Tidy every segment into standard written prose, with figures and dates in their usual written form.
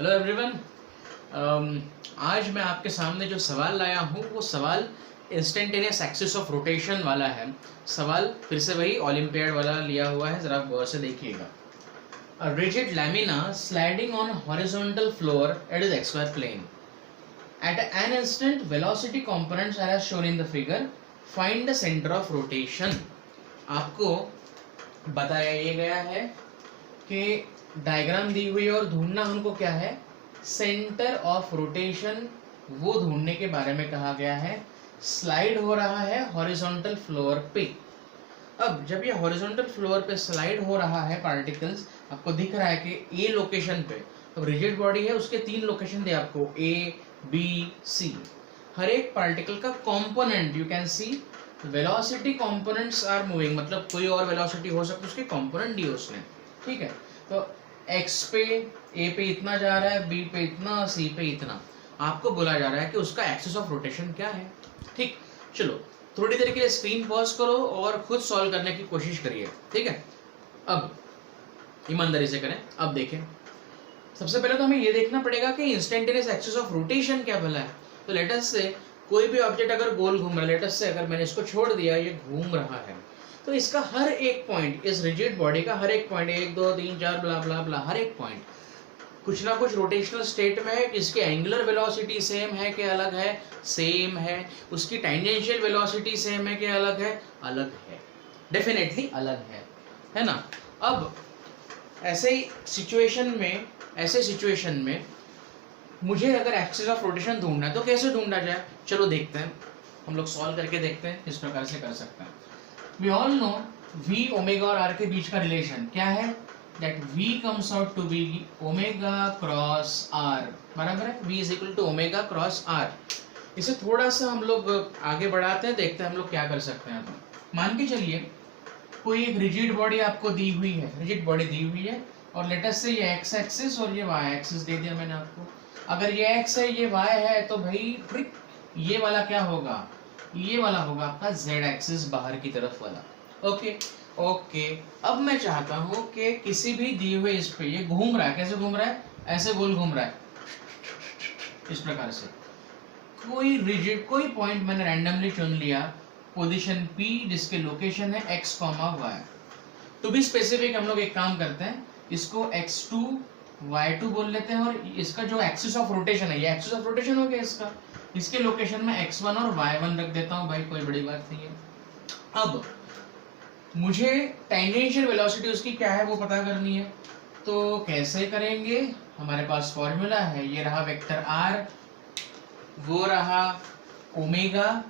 Hello everyone. आज मैं आपके सामने जो सवाल लाया हूँ वो सवाल इंस्टेंटेनियस एक्सिस ऑफ रोटेशन वाला है। सवाल फिर से वही ओलंपियाड वाला लिया हुआ है, जरा गौर से देखिएगा। A rigid lamina sliding on a horizontal floor at its xy plane. At an instant, velocity components are as shown in the figure. Find the center of rotation. आपको बताया ये गया है कि डायग्राम दी हुई है और ढूंढना हमको क्या है, सेंटर ऑफ रोटेशन। वो ढूंढने के बारे में कहा गया है। स्लाइड हो रहा है हॉरिजॉन्टल फ्लोर पे। अब जब ये हॉरिजॉन्टल फ्लोर पे स्लाइड हो रहा है पार्टिकल्स, आपको दिख रहा है कि ए लोकेशन पे, अब रिजिड बॉडी है उसके 3 लोकेशन दे आपको, ए बी सी। हर एक पार्टिकल का component you can see velocity components are moving, मतलब कोई और वेलोसिटी हो सकती है, उसके कंपोनेंट दिए उसने, ठीक है। तो एक्स पे ए पे इतना जा रहा है, बी पे इतना, सी पे इतना। आपको बोला जा रहा है कि उसका एक्सिस ऑफ रोटेशन क्या है। ठीक, चलो थोड़ी देर के लिए स्क्रीन पॉज करो और खुद सॉल्व करने की कोशिश करिए, ठीक है। अब ईमानदारी से करें। अब देखें, सबसे पहले तो हमें ये देखना पड़ेगा कि इंस्टेंटेनियस एक्सिस ऑफ रोटेशन क्या भला है। तो लेट अस से कोई भी ऑब्जेक्ट अगर गोल घूम रहा है, लेट अस से अगर मैंने इसको छोड़ दिया, ये घूम रहा है, तो इसका हर एक पॉइंट, इस रिजिड बॉडी का हर एक पॉइंट, 1 2 3 4 ब्ला ब्ला ब्ला, हर एक पॉइंट कुछ ना कुछ रोटेशनल स्टेट में है। इसकी एंगुलर वेलोसिटी सेम है कि अलग है, सेम है। उसकी टेंजेंशियल वेलोसिटी सेम है कि अलग है, अलग है, डेफिनेटली अलग है ना। अब ऐसे सिचुएशन में मुझे अगर एक्सिस ऑफ रोटेशन ढूंढना है तो कैसे ढूंढा जाए, चलो देखते हैं, हम लोग सॉल्व करके देखते हैं किस प्रकार से कर सकते हैं। We all know v omega और r के बीच का रिलेशन क्या है, that v comes out to be omega cross r, बराबर है, v is equal to omega cross r। इसे थोड़ा सा हम लोग आगे बढ़ाते हैं, देखते हैं हम लोग क्या कर सकते हैं। तो मान के चलिए कोई एक रिजिड बॉडी आपको दी हुई है, रिजिड बॉडी दी हुई है, और लेटस से ये x एक्सिस और ये y एक्सिस दे दिया मैंने आपको। अगर ये x है ये y है तो भाई ट्रिक ये वाला क्या होगा, ये वाला होगा आपका z एक्सिस, बाहर की तरफ वाला। ओके, अब मैं चाहता हूं कि किसी भी दिए हुए इस पे ये घूम रहा है, कैसे घूम रहा है, ऐसे गोल घूम रहा है, इस प्रकार से। कोई रिजिड कोई पॉइंट मैंने रैंडमली चुन लिया, पोजीशन P जिसके लोकेशन है x, y। To be specific हम लोग एक काम करते हैं, इसको x2 y2 बोल लेते हैं, और इसका जो एक्सिस ऑफ रोटेशन है, ये एक्सिस ऑफ रोटेशन हो गया इसका, इसके लोकेशन में x1 और y1 रख देता हूँ, भाई कोई बड़ी बात नहीं है। अब मुझे टेंजेंशियल वेलोसिटी उसकी क्या है वो पता करनी है, तो कैसे करेंगे, हमारे पास फॉर्मूला है, ये रहा वेक्टर r, वो रहा ओमेगा,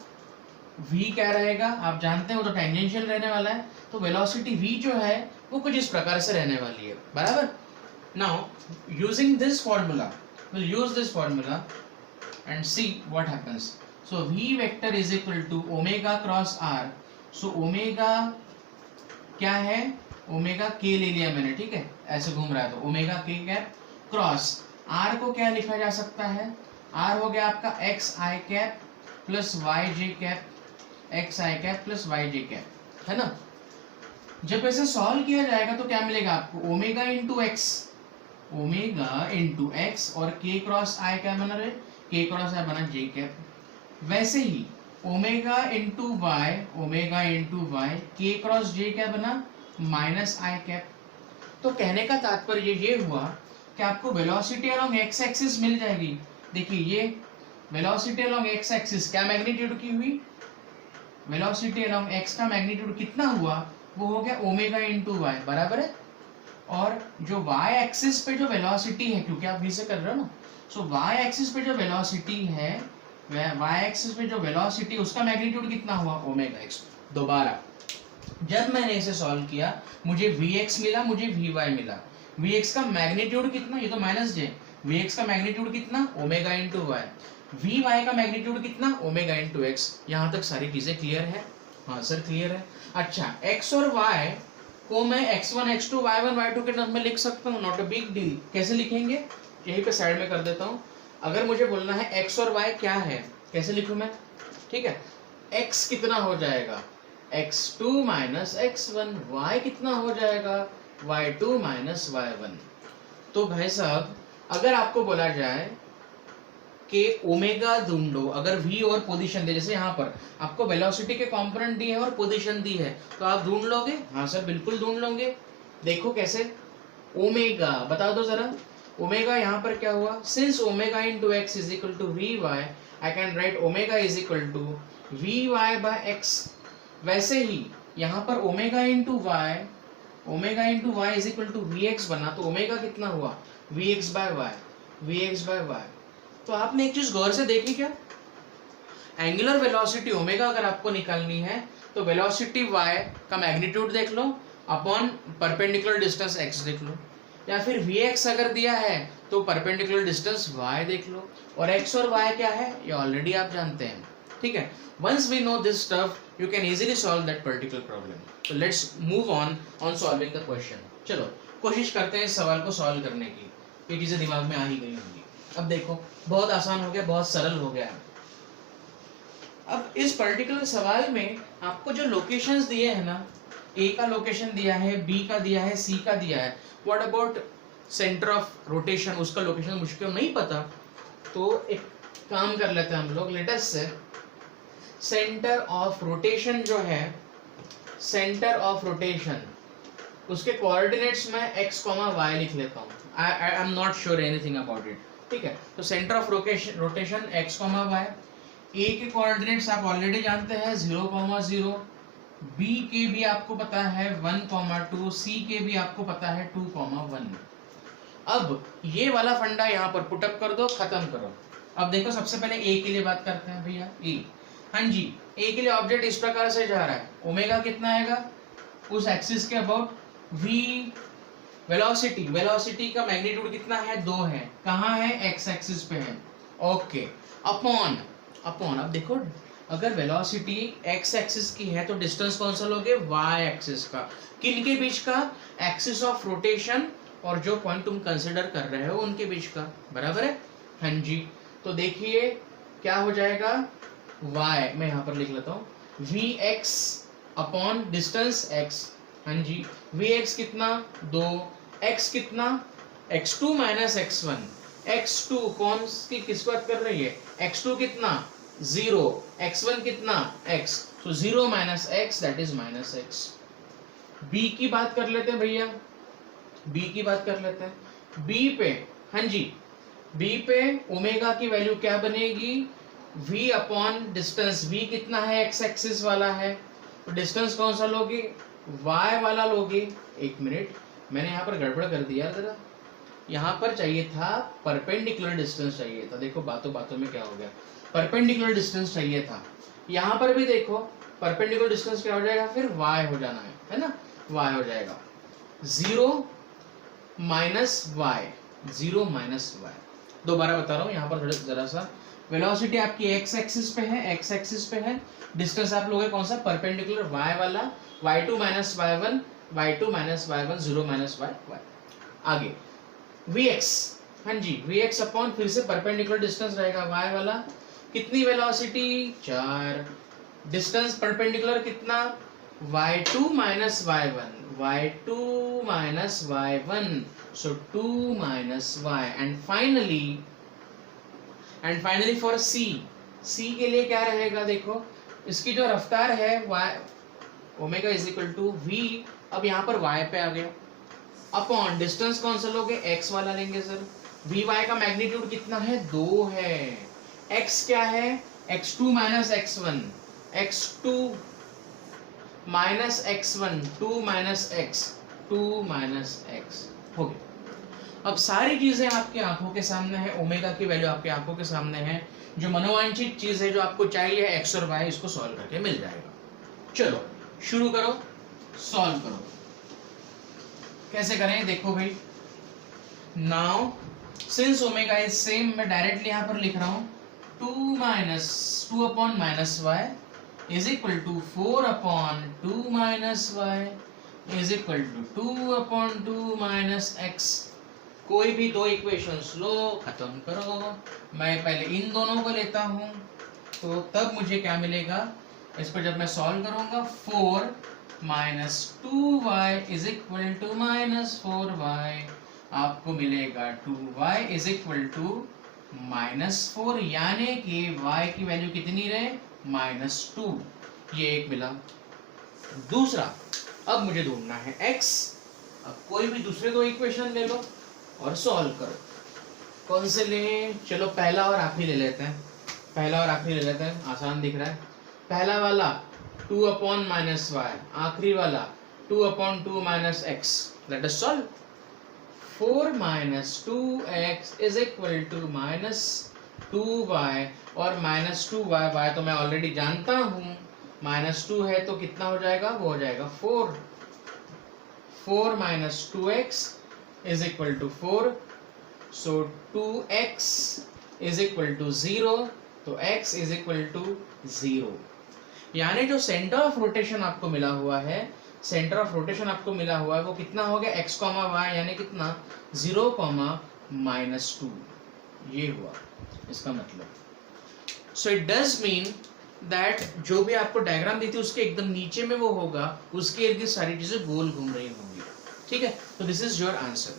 v क्या रहेगा आप जानते हैं, वो तो टेंजेंशियल रहने वाला है, तो वेलोसिटी v जो है वो कुछ इस प्रकार से रहने वाली है, बराबर। Now using this formula, we'll use this formula and see what happens. So v vector is equal to omega cross r. So omega क्या है, ओमेगा k ले लिया मैंने, ठीक है, ऐसे घूम रहा है तो omega k cap cross r को क्या लिखा जा सकता है, r हो गया आपका x i cap plus y j cap, x i cap plus y j cap, है ना। जब ऐसे सॉल्व किया जाएगा तो क्या मिलेगा आपको, ओमेगा इंटू एक्स और k क्रॉस i क्या बना रहे, k क्रॉस i बना j कैप। वैसे ही omega into y k cross j क्या बना, माइनस i कैप। तो कहने का तात्पर्य ये हुआ कि आपको वेलोसिटी अलोंग x एक्सिस मिल जाएगी। देखिए ये वेलोसिटी अलोंग x एक्सिस क्या मैग्नीट्यूड की हुई, वेलोसिटी अलोंग x का मैग्नीट्यूड कितना हुआ, वो हो गया ओमेगा इंटू वाई, बराबर है। और जो y एक्सिस पे जो वेलोसिटी है, क्योंकि आप v से कर रहे हो ना, सो y एक्सिस पे जो वेलोसिटी है, y एक्सिस पे जो वेलोसिटी उसका मैग्नीट्यूड कितना हुआ, ओमेगा x। दोबारा जब मैंने इसे सॉल्व किया मुझे vx मिला, मुझे vy मिला। vx का मैग्नीट्यूड कितना, ये तो माइनस j, vx का मैग्नीट्यूड कितना, ओमेगा इंटू वाई। vy का मैग्नीट्यूड कितना, ओमेगा इंटू x। यहाँ तक सारी चीजें क्लियर है, हाँ सर क्लियर है। अच्छा, x और y को मैं x1 x2 y1 y2 के टर्म में लिख सकता हूँ, नॉट अ बिग डील। कैसे लिखेंगे, यहीं पे साइड में कर देता हूँ। अगर मुझे बोलना है x और y क्या है, कैसे लिखूं मैं, ठीक है, x कितना हो जाएगा, x2 माइनस x1, y कितना हो जाएगा, y2 माइनस y1। तो भाई साहब अगर आपको बोला जाए कि ओमेगा ढूंढो, अगर v और पोजीशन दे, जैसे यहाँ पर आपको वेलोसिटी के कंपोनेंट दिए हैं और पोजीशन दी है, तो आप ढूंढ लोगे? हाँ सर बिल्कुल ढूंढ लोगे। देखो कैसे, ओमेगा बता दो जरा। ओमेगा यहाँ पर क्या हुआ, since omega into X is equal to V Y, I can write omega is equal to V Y by X. वैसे ही यहाँ पर omega into Y is equal to V X बना, तो ओमेगा कितना हुआ, वी एक्स बाय वाई। तो आपने एक चीज गौर से देखी क्या, एंगुलर वेलोसिटी ओमेगा अगर आपको निकालनी है तो वेलोसिटी y का मैग्नीट्यूड देख लो अपॉन परपेंडिकुलर डिस्टेंस x देख लो, या फिर vx अगर दिया है तो परपेंडिकुलर डिस्टेंस y देख लो, और x और y क्या है ये ऑलरेडी आप जानते हैं, ठीक है। Once we know this stuff you can easily solve that particular problem. तो let's move on solving the question. चलो कोशिश करते हैं इस सवाल को सॉल्व करने की, ये चीजें दिमाग में आ ही गई होंगी। अब देखो बहुत आसान हो गया, बहुत सरल हो गया। अब इस पर्टिकुलर सवाल में आपको जो लोकेशंस दिए हैं ना, ए का लोकेशन दिया है, बी का दिया है, सी का दिया है, what about centre of rotation, उसका लोकेशन मुझको नहीं पता। तो एक काम कर लेते हैं हम लोग, लेट अस से सेंटर ऑफ रोटेशन जो है, सेंटर ऑफ रोटेशन उसके कोऑर्डिनेट्स में x, y लिख लेता हूँ। I am not sure anything about it, ठीक है। तो centre of rotation x, y, ए के कोऑर्डिनेट्स आप ऑलरेडी जानते हैं 0,0, बी के भी आपको पता है 1,2, सी के भी आपको पता है 2,1। अब ये वाला फंडा यहाँ पर पुटअप कर दो, खत्म करो। अब देखो सबसे पहले ए के लिए बात करते हैं भैया, ए, हाँ जी, ए के लिए ऑब्जेक्ट इस प्रकार से जा रहा है, ओमेगा कितना आएगा उस एक्सिस के अबाउट, वी वेलोसिटी का मैग्नीट्यूड कितना है 2 है, कहाँ है एक्स एक्सिस पे है, ओके, अपॉन अब देखो अगर वेलोसिटी एक्स एक्सिस की है तो डिस्टेंस कौन सा लोगे, वाई एक्सिस का। किन के बीच का, एक्सिस ऑफ रोटेशन और जो पॉइंट तुम कंसिडर कर रहे हो उनके बीच का, बराबर है, हाँ जी। तो देखिए क्या हो जाएगा, y मैं यहाँ पर लिख लेता हूँ, V X upon distance x, हाँ जी, वी एक्स कितना 2, x कितना x2 माइनस x1, x2 कौन सी किस बात कर रही है, x2 कितना 0, x1 कितना x, तो 0 minus x that is minus x। b की बात कर लेते हैं भैया, b की बात कर लेते हैं, b पे, हाँ जी, b पे ओमेगा की वैल्यू क्या बनेगी, v अपॉन डिस्टेंस, v कितना है x एक्सिस वाला है, तो डिस्टेंस कौन सा लोगे, y वाला लोगे। एक मिनट मैंने यहाँ पर गड़बड़ कर दिया जरा, यहाँ पर चाहिए था परपेंडिकुलर डिस्टेंस चाहिए था, देखो बातों बातों में क्या हो गया, परपेंडिकुलर डिस्टेंस चाहिए था। यहाँ पर भी देखो परपेंडिकुलर डिस्टेंस क्या हो जाएगा, फिर y हो जाना है ना, y हो जाएगा 0 माइनस y। दोबारा बता रहा हूँ, यहाँ पर जरा सा, वेलोसिटी आपकी x एक्सिस पे है, डिस्टेंस आप लोगे कौन सा, परपेंडिकुलर y वाला, y2 minus y1, 0 minus y। आगे vx, हाँ जी, vx अपॉन फिर से परपेंडिकुलर डिस्टेंस रहेगा y वाला, कितनी वेलोसिटी 4, डिस्टेंस परपेंडिकुलर कितना y2 minus y1, so 2 minus y, and finally for c के लिए क्या रहेगा, देखो इसकी जो रफ्तार है y omega is equal to v, अब यहाँ पर y पे आ गया, अपॉन डिस्टेंस कौन सा लोगे, x वाला लेंगे सर, vy का मैग्नीट्यूड कितना है 2 है, x क्या है x2 minus x1, x2 minus x1, 2 minus x हो गया। अब सारी चीजें आपकी आंखों के सामने है, ओमेगा की वैल्यू आपकी आंखों के सामने है, जो मनोवांछित चीज है जो आपको चाहिए x और y, इसको सॉल्व करके मिल जाएगा। चलो शुरू करो, सॉल्व करो। कैसे करें देखो भाई, now since omega is same, मैं डायरेक्टली यहाँ पर लिख रहा हूँ 2 upon minus y is equal to 4 upon 2 minus y is equal to 2 upon 2 minus x। कोई भी दो इक्वेशंस लो, खत्म करो। मैं पहले इन दोनों को लेता हूँ, तो तब मुझे क्या मिलेगा, इस पर जब मैं सॉल्व करूंगा 4 minus 2y is equal to minus 4y आपको मिलेगा 2y इज इक्वल टू -4, यानी कि y की वैल्यू कितनी रहे -2, ये एक मिला। दूसरा, अब मुझे ढूंढना है x। अब कोई भी दूसरे दो इक्वेशन ले लो और सॉल्व करो। कौन से लें? चलो पहला और आखिरी ले लेते हैं, पहला और आखिरी ले लेते हैं, आसान दिख रहा है। पहला वाला 2/-y, आखिरी वाला 2/2 - x। Let us solve. 4 - 2x is equal to -2y, और -2y, y तो मैं ऑलरेडी जानता हूँ, -2 है तो कितना हो जाएगा, वो हो जाएगा 4। 4 - 2x is equal to 4, so 2x is equal to 0, तो x इज इक्वल टू 0। यानी जो सेंटर ऑफ रोटेशन आपको मिला हुआ है, सेंटर ऑफ रोटेशन आपको मिला हुआ है वो कितना हो गया, x, y, यानी कितना 0, -2, ये हुआ इसका मतलब। So it does mean that जो भी आपको डायग्राम दी थी उसके एकदम नीचे में वो होगा, उसके इर्द गिर्द सारी चीजें गोल घूम रही होंगी। ठीक है, तो this is your answer.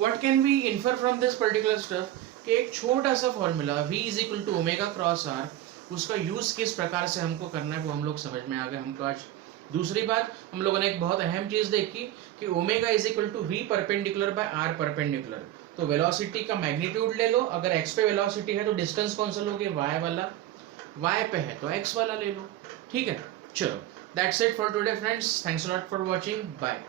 What can we infer from this particular stuff, कि एक छोटा सा formula v is equal to omega cross r, उसका यूज किस प्रकार से हमको करना है वो हम लोग समझ में आ गए हमको आज। दूसरी बात, हम लोगों ने एक बहुत अहम चीज देखी कि omega is equal to v perpendicular by r perpendicular. तो वेलोसिटी का मैग्नीट्यूड ले लो, अगर x पे वेलोसिटी है तो डिस्टेंस कौन सा लोगे, y वाला, y पे है तो x वाला ले लो। ठीक है, चलो, that's it for today friends, thanks a lot for watching, bye.